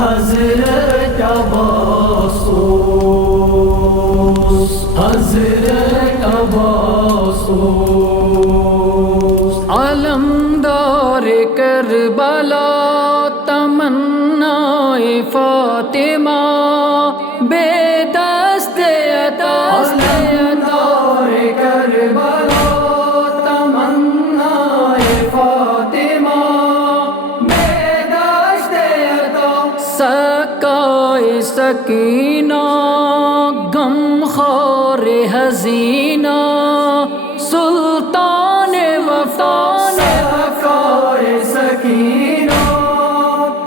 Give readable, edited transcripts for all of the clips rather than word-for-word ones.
हज़रत अब्बास, हज़रत अब्बास। अलमदार करबला तमन्नाए फातिमा बेदस्ते अता। अलमदार करबला तमन्नाए फातिमा बेदस्ते अता। सकाए सकीना गमखार हज़ीना सुल्तान वफा। सकाए सकीना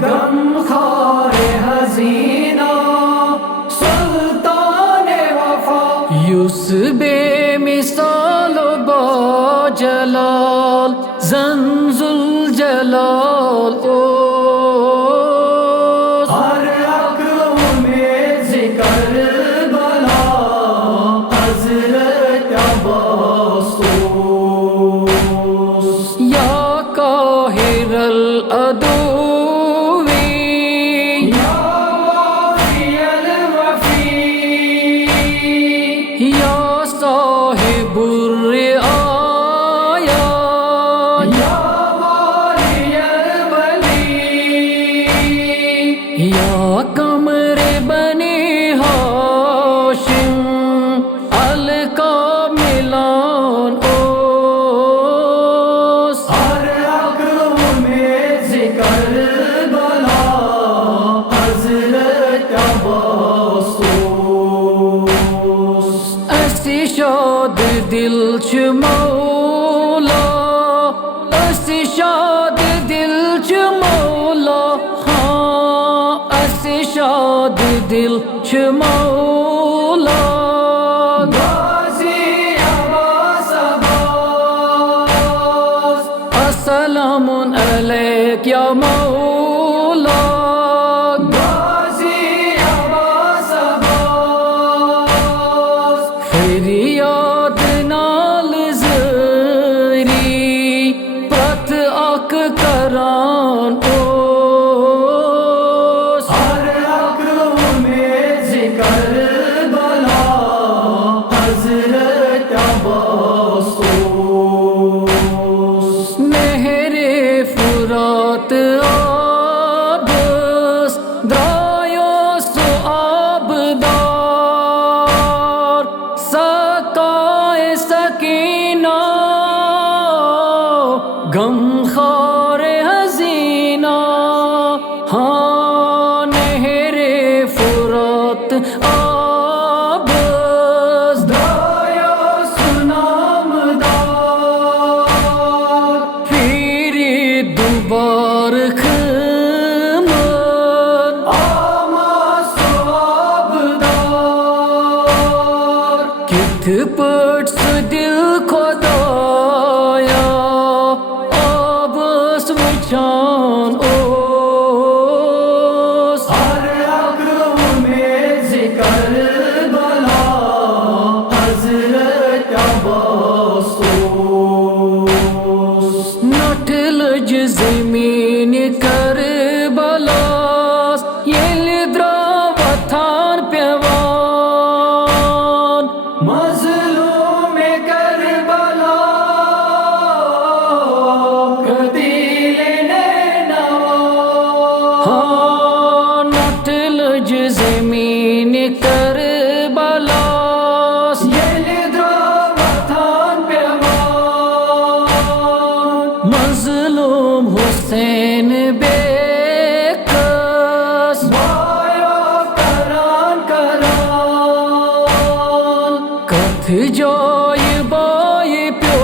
गमखार हज़ीना सुल्तान वफा। यूसुबे मिसाल बाजलाल ज़ंजुल जलाल ओ। हर अक़ल में ज़िक्र बला हज़रत अब्बास। या काहिरल अदुवी या वाफ़ियल वफ़ी या साहिबुर रिआया या वालियल वली या कमरे बनी हाशिम अलका मिलान ओ। हर अक़ल में ज़िक्र बला हज़रत अब्बास। ऐसी शाद दिल च मौला, ऐसी शाद दिल च मौला। हाँ ऐसी शाद दिल च मौला। गाज़ी अब्बास अब्बास अस्सलामुन अलैक या मौला। गाज़ी अब्बास अब्बास फरियाद नाल ज़री प्रत अक करान ओ। हर अक़ल में ज़िक्र बला हज़रत अब्बास। नहरे फुरात आबस द्रायो सो आबदार सकाए सकीना गमखार हज़ीना। हाँ नहरे फुरात आबस द्रायो सो नामदार फिरी दुबार खमन आमा स्वाबदार। किथ पट दिल खुदाया आबस वचान ओ। हर अक़ल में ज़िक्र बला हज़रत अब्बास। नठल ज़मीन करबलास येल द्रावथान पेवान। मज़लूम करबला कदील नैनवा। हाँ नठल ज़मीन करबलास येल द्रावथान पेवान। मज़लूम हुसैन बेकस बायो करान करान। कथ जाय बाय प्यो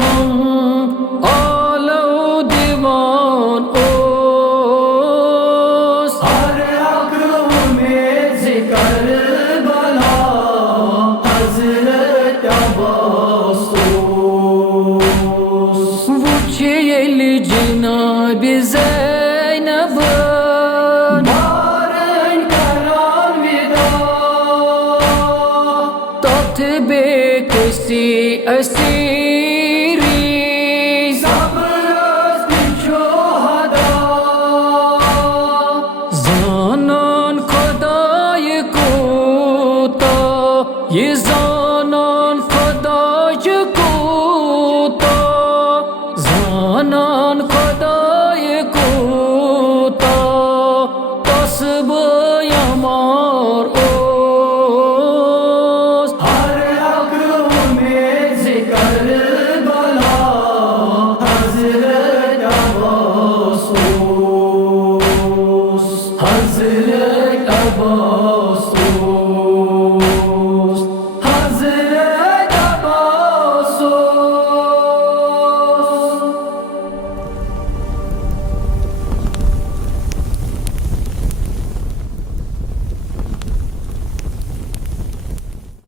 हम आलो दीवान ओ। हर अक़ल में ज़िक्र बला हज़रत अब्बास। वुछे येली जनाब ज़ैनब बारन करान विदा। तथ बेकसी असी